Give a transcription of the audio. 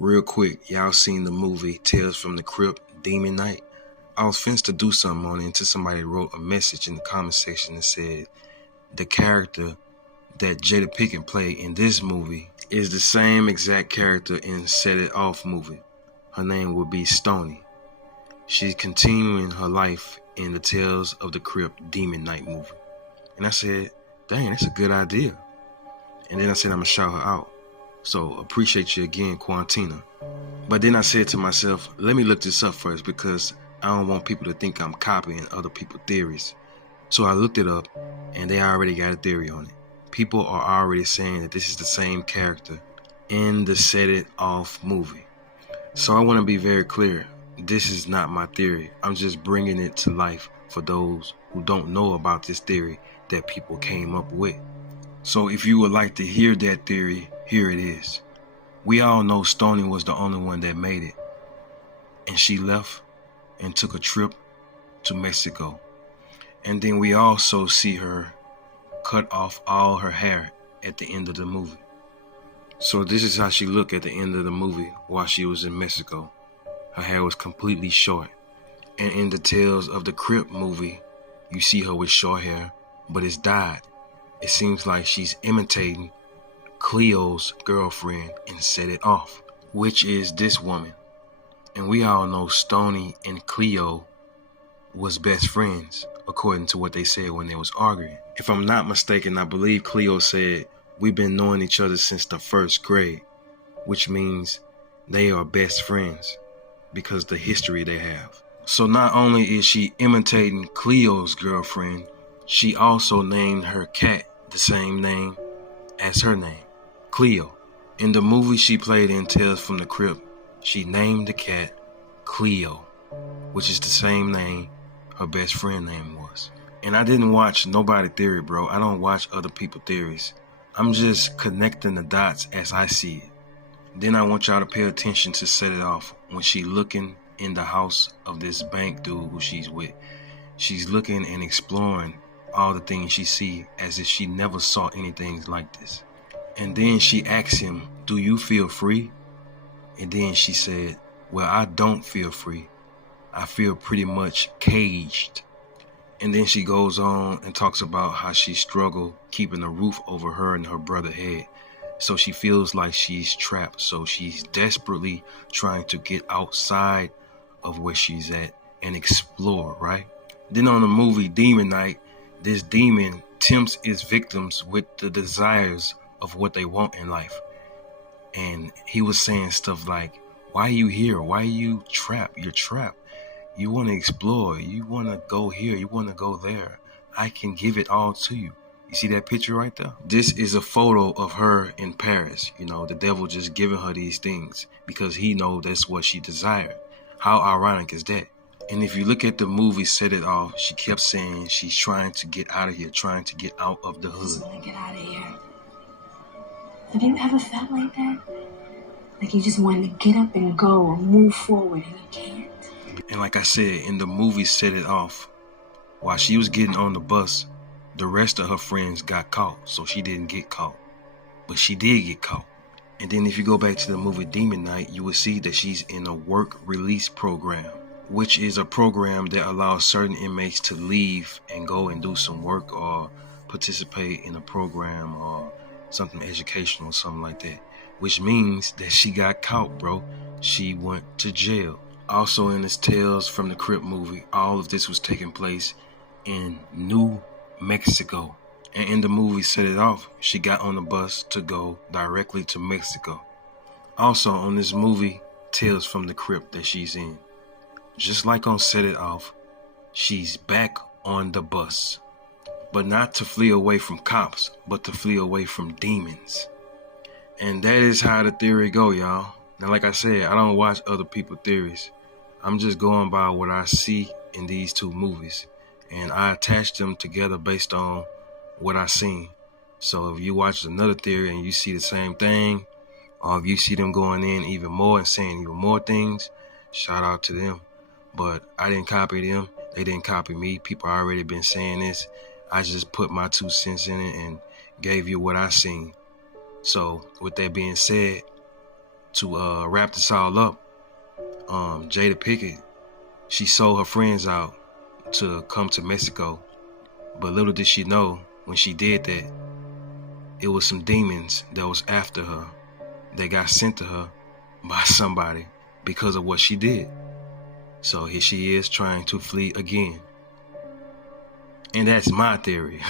Real quick, y'all seen the movie Tales from the Crypt, Demon Night? I was finished to do something on it until somebody wrote a message in the comment section that said the character that Jada Pinkett played in this movie is the same exact character in Set It Off movie. Her name would be Stony. She's continuing her life in the Tales of the Crypt Demon Night movie. And I said, dang, that's a good idea. And then I said I'm gonna shout her out. So appreciate you again, Quantina. But then I said to myself, let me look this up first because I don't want people to think I'm copying other people's theories. So I looked it up and they already got a theory on it. People are already saying that this is the same character in the Set It Off movie. So I want to be very clear. This is not my theory. I'm just bringing it to life for those who don't know about this theory that people came up with. So if you would like to hear that theory, here it is. We all know Stoney was the only one that made it. And she left and took a trip to Mexico. And then we also see her cut off all her hair at the end of the movie. So this is how she looked at the end of the movie while she was in Mexico. Her hair was completely short. And in the Tales of the Crypt movie, you see her with short hair, but it's dyed. It seems like she's imitating Cleo's girlfriend in Set It Off, which is this woman. And we all know Stoney and Cleo was best friends, according to what they said when they was arguing. If I'm not mistaken, I believe Cleo said, we've been knowing each other since the first grade, which means they are best friends because the history they have. So not only is she imitating Cleo's girlfriend, she also named her cat the same name as her name, Cleo. In the movie she played in Tales from the Crypt, she named the cat Cleo, which is the same name her best friend name was. And I didn't watch nobody theory, bro. I don't watch other people theories. I'm just connecting the dots as I see it. Then I want y'all to pay attention to Set It Off when she looking in the house of this bank dude who she's with. She's looking and exploring all the things she see as if she never saw anything like this. And then she asks him, do you feel free? And then she said, well, I don't feel free. I feel pretty much caged. And then she goes on and talks about how she struggled keeping a roof over her and her brother's head. So she feels like she's trapped. So she's desperately trying to get outside of where she's at and explore, right? Then on the movie Demon Night, this demon tempts its victims with the desires of what they want in life. And he was saying stuff like, why are you here? Why are you trapped? You're trapped. You want to explore. You want to go here. You want to go there. I can give it all to you. You see that picture right there? This is a photo of her in Paris. You know, the devil just giving her these things because he knows that's what she desired. How ironic is that? And if you look at the movie Set It Off, she kept saying she's trying to get out of here, trying to get out of the hood. I just want to get out of here. Have you ever felt like that? Like you just wanted to get up and go or move forward and you can't? And like I said, in the movie Set It Off, while she was getting on the bus, the rest of her friends got caught, so she didn't get caught. But she did get caught. And then if you go back to the movie Demon Night, you will see that she's in a work release program, which is a program that allows certain inmates to leave and go and do some work or participate in a program or something educational or something like that, which means that she got caught, bro. She went to jail. Also in this Tales from the Crypt movie, all of this was taking place in New Mexico. And in the movie Set It Off, she got on the bus to go directly to Mexico. Also on this movie Tales from the Crypt that she's in, just like on Set It Off, she's back on the bus. But not to flee away from cops, but to flee away from demons. And that is how the theory go, y'all. Now, like I said, I don't watch other people's theories. I'm just going by what I see in these two movies. And I attach them together based on what I seen. So if you watch another theory and you see the same thing, or if you see them going in even more and saying even more things, shout out to them. But I didn't copy them. They didn't copy me. People already been saying this. I just put my 2 cents in it and gave you what I seen. So with that being said, to wrap this all up, Jada Pinkett, she sold her friends out to come to Mexico. But little did she know, when she did that, it was some demons that was after her, that got sent to her by somebody because of what she did. So here she is trying to flee again. And that's my theory.